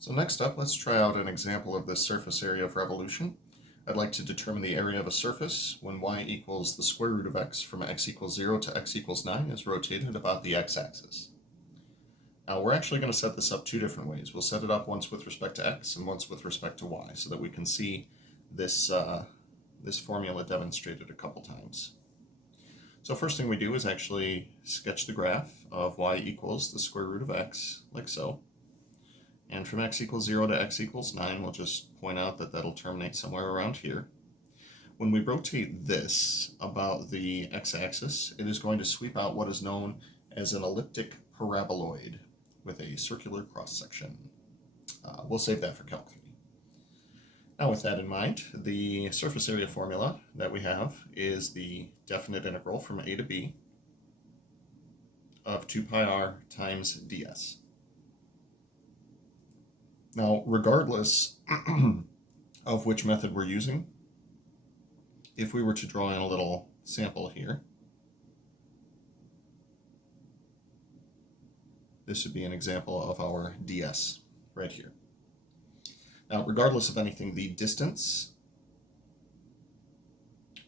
So next up, let's try out an example of this surface area of revolution. I'd like to determine the area of a surface when y equals the square root of x from x equals 0 to x equals 9 is rotated about the x-axis. Now we're actually going to set this up two different ways. We'll set it up once with respect to x and once with respect to y so that we can see this, this formula demonstrated a couple times. So first thing we do is actually sketch the graph of y equals the square root of x, like so. And from x equals 0 to x equals 9, we'll just point out that that'll terminate somewhere around here. When we rotate this about the x-axis, it is going to sweep out what is known as an elliptic paraboloid with a circular cross-section. We'll save that for Calc 3. Now with that in mind, the surface area formula that we have is the definite integral from a to b of 2 pi r times ds. Now, regardless of which method we're using, if we were to draw in a little sample here, this would be an example of our ds right here. Now, regardless of anything, the distance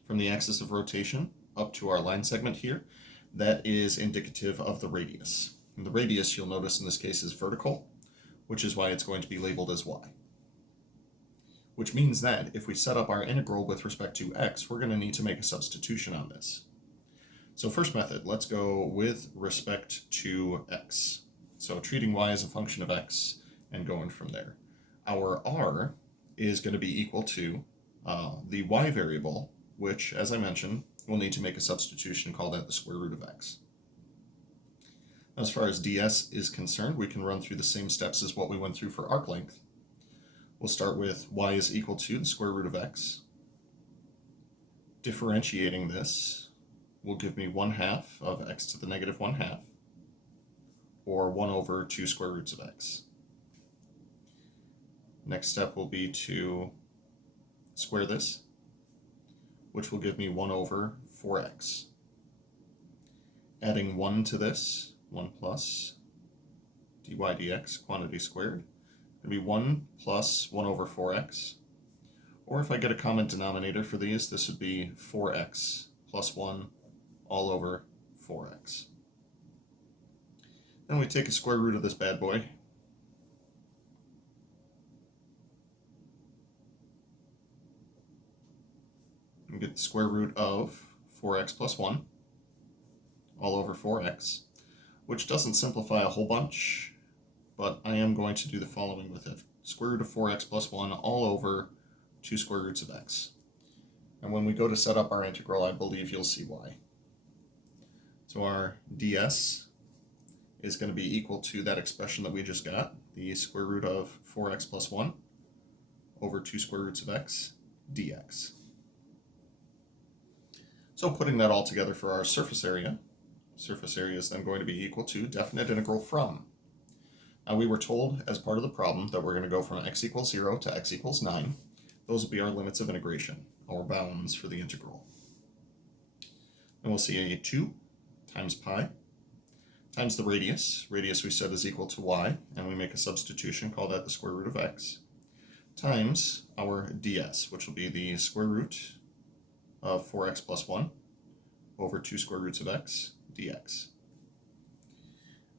from the axis of rotation up to our line segment here, that is indicative of the radius. And the radius, you'll notice in this case, is vertical, which is why it's going to be labeled as y. Which means that if we set up our integral with respect to x, we're going to need to make a substitution on this. So first method, let's go with respect to x. So treating y as a function of x and going from there. Our r is going to be equal to the y variable, which, as I mentioned, we'll need to make a substitution, call that the square root of x. As far as ds is concerned, we can run through the same steps as what we went through for arc length. We'll start with y is equal to the square root of x. Differentiating this will give me 1/2 of x to the negative 1/2, or 1 over 2 square roots of x. Next step will be to square this, which will give me 1 over 4x. Adding 1 to this, 1 plus dy dx, quantity squared, going to be 1 plus 1 over 4x. Or if I get a common denominator for these, this would be 4x plus 1 all over 4x. Then we take a square root of this bad boy. And get the square root of 4x plus 1 all over 4x, which doesn't simplify a whole bunch, but I am going to do the following with it. Square root of 4x plus 1 all over 2 square roots of x. And when we go to set up our integral, I believe you'll see why. So our ds is going to be equal to that expression that we just got, the square root of 4x plus 1 over 2 square roots of x dx. So putting that all together for our surface area is then going to be equal to definite integral from. Now we were told as part of the problem that we're going to go from x equals 0 to x equals 9. Those will be our limits of integration, our bounds for the integral. And we'll see a 2 times pi times the radius. Radius we said is equal to y, and we make a substitution, call that the square root of x, times our ds, which will be the square root of 4x plus 1 over 2 square roots of x dx.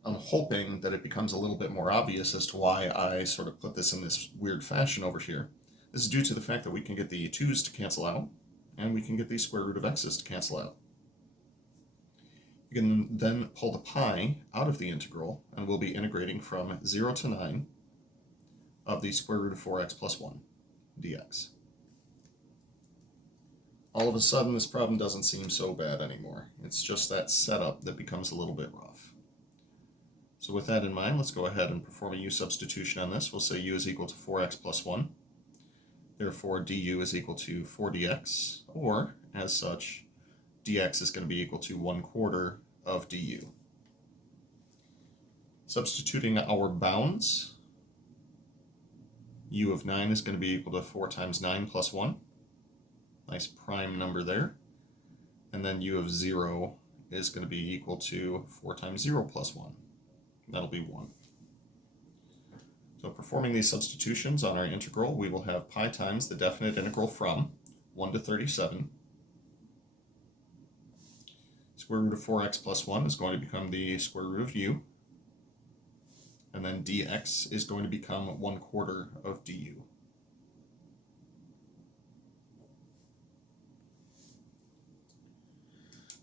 I'm hoping that it becomes a little bit more obvious as to why I sort of put this in this weird fashion over here. This is due to the fact that we can get the 2's to cancel out, and we can get the square root of x's to cancel out. You can then pull the pi out of the integral, and we'll be integrating from 0 to 9 of the square root of 4x plus 1 dx. All of a sudden, this problem doesn't seem so bad anymore. It's just that setup that becomes a little bit rough. So with that in mind, let's go ahead and perform a u substitution on this. We'll say u is equal to 4x plus 1. Therefore, du is equal to 4 dx, or, as such, dx is going to be equal to 1/4 of du. Substituting our bounds, u of 9 is going to be equal to 4 times 9 plus 1. Nice prime number there. And then u of 0 is going to be equal to 4 times 0 plus 1. That'll be 1. So performing these substitutions on our integral, we will have pi times the definite integral from 1 to 37. Square root of 4x plus 1 is going to become the square root of u. And then dx is going to become 1/4 of du.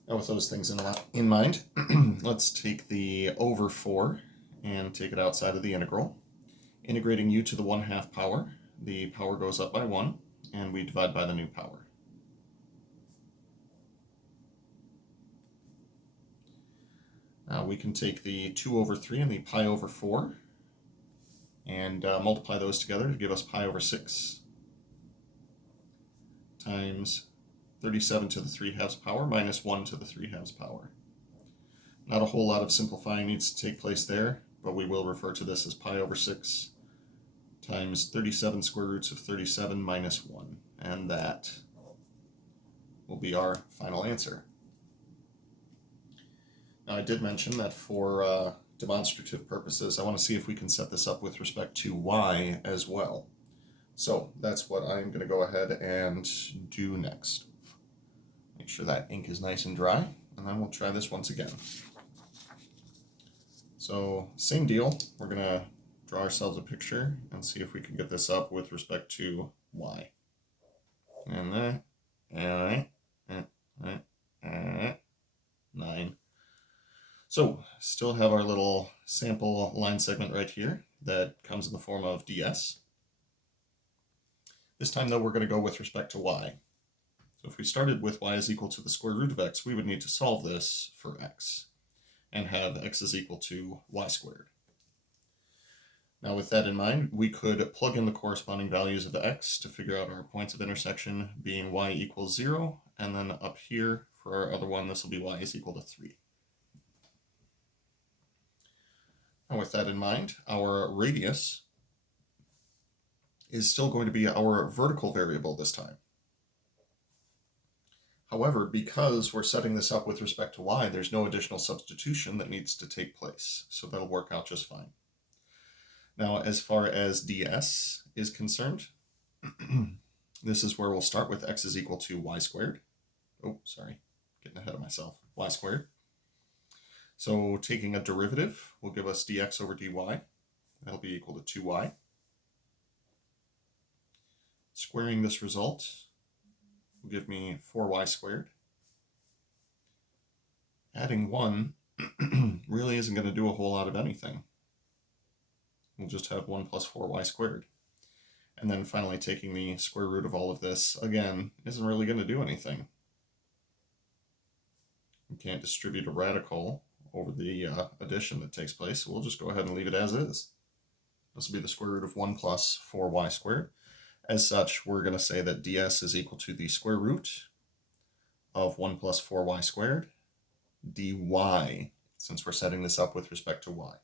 Now with those things in mind, let's take the over 4 and take it outside of the integral. Integrating u to the 1/2 power, the power goes up by 1, and we divide by the new power. Now we can take the 2 over 3 and the pi over 4 and multiply those together to give us pi over 6 times 37 to the 3/2 power minus 1 to the 3/2 power. Not a whole lot of simplifying needs to take place there, but we will refer to this as pi over 6 times 37 square roots of 37 minus 1, and that will be our final answer. Now I did mention that for demonstrative purposes, I want to see if we can set this up with respect to y as well. So that's what I'm going to go ahead and do next. Make sure that ink is nice and dry, and then we'll try this once again. So same deal, we're going to draw ourselves a picture and see if we can get this up with respect to y. And that, and 9. So still have our little sample line segment right here that comes in the form of ds. This time though we're going to go with respect to y. So if we started with y is equal to the square root of x, we would need to solve this for x and have x is equal to y squared. Now with that in mind, we could plug in the corresponding values of x to figure out our points of intersection being y equals 0, and then up here for our other one, this will be y is equal to 3. Now with that in mind, our radius is still going to be our vertical variable this time. However, because we're setting this up with respect to y, there's no additional substitution that needs to take place, so that'll work out just fine. Now, as far as ds is concerned, this is where we'll start with x is equal to y squared. Oh, sorry, getting ahead of myself. Y squared. So taking a derivative will give us dx over dy. That'll be equal to 2y. Squaring this result will give me 4y squared. Adding 1 really isn't going to do a whole lot of anything. We'll just have 1 plus 4y squared. And then finally taking the square root of all of this, again, isn't really going to do anything. We can't distribute a radical over the addition that takes place, so we'll just go ahead and leave it as is. This will be the square root of 1 plus 4y squared. As such, we're going to say that ds is equal to the square root of 1 plus 4y squared dy, since we're setting this up with respect to y.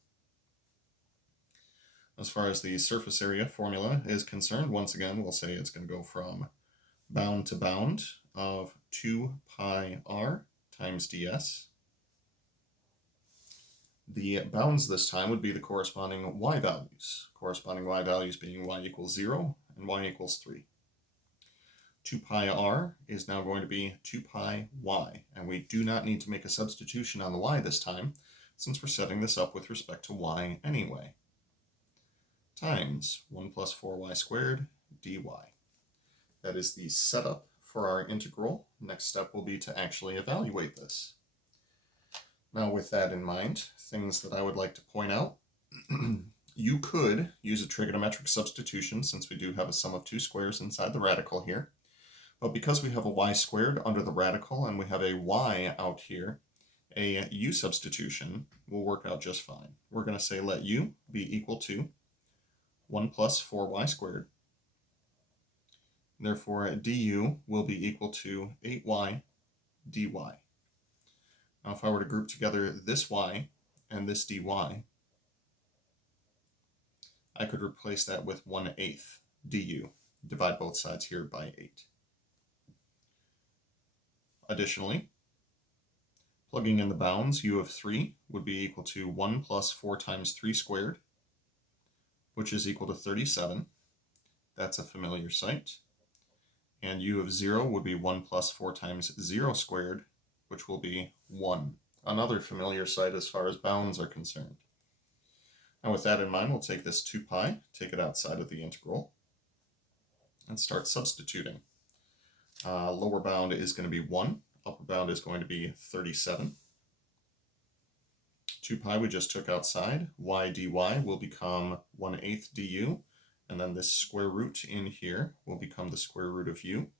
As far as the surface area formula is concerned, once again, we'll say it's going to go from bound to bound of 2 pi r times ds. The bounds this time would be the corresponding y values being y equals 0 and y equals 3. 2 pi r is now going to be 2 pi y, and we do not need to make a substitution on the y this time, since we're setting this up with respect to y anyway, times 1 plus 4y squared dy. That is the setup for our integral. Next step will be to actually evaluate this. Now with that in mind, things that I would like to point out. You could use a trigonometric substitution, since we do have a sum of 2 squares inside the radical here. But because we have a y squared under the radical and we have a y out here, a u substitution will work out just fine. We're going to say let u be equal to 1 plus 4y squared. Therefore, du will be equal to 8y dy. Now, if I were to group together this y and this dy, I could replace that with 1/8 du. Divide both sides here by 8. Additionally, plugging in the bounds, u of 3 would be equal to 1 plus 4 times 3 squared, which is equal to 37. That's a familiar sight. And u of 0 would be 1 plus 4 times 0 squared, which will be 1. Another familiar sight as far as bounds are concerned. And with that in mind, we'll take this 2 pi, take it outside of the integral, and start substituting. Lower bound is going to be 1, upper bound is going to be 37. 2 pi we just took outside, y dy will become 1/8 du, and then this square root in here will become the square root of u.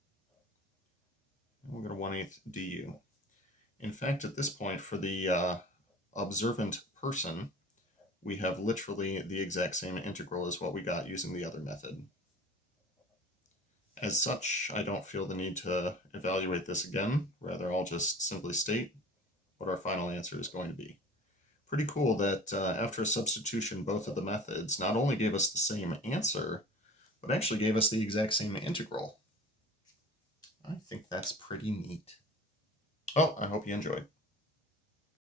And we'll get a 1/8 du. In fact, at this point, for the observant person, we have literally the exact same integral as what we got using the other method. As such, I don't feel the need to evaluate this again. Rather, I'll just simply state what our final answer is going to be. Pretty cool that after a substitution, both of the methods not only gave us the same answer, but actually gave us the exact same integral. I think that's pretty neat. Well, I hope you enjoyed.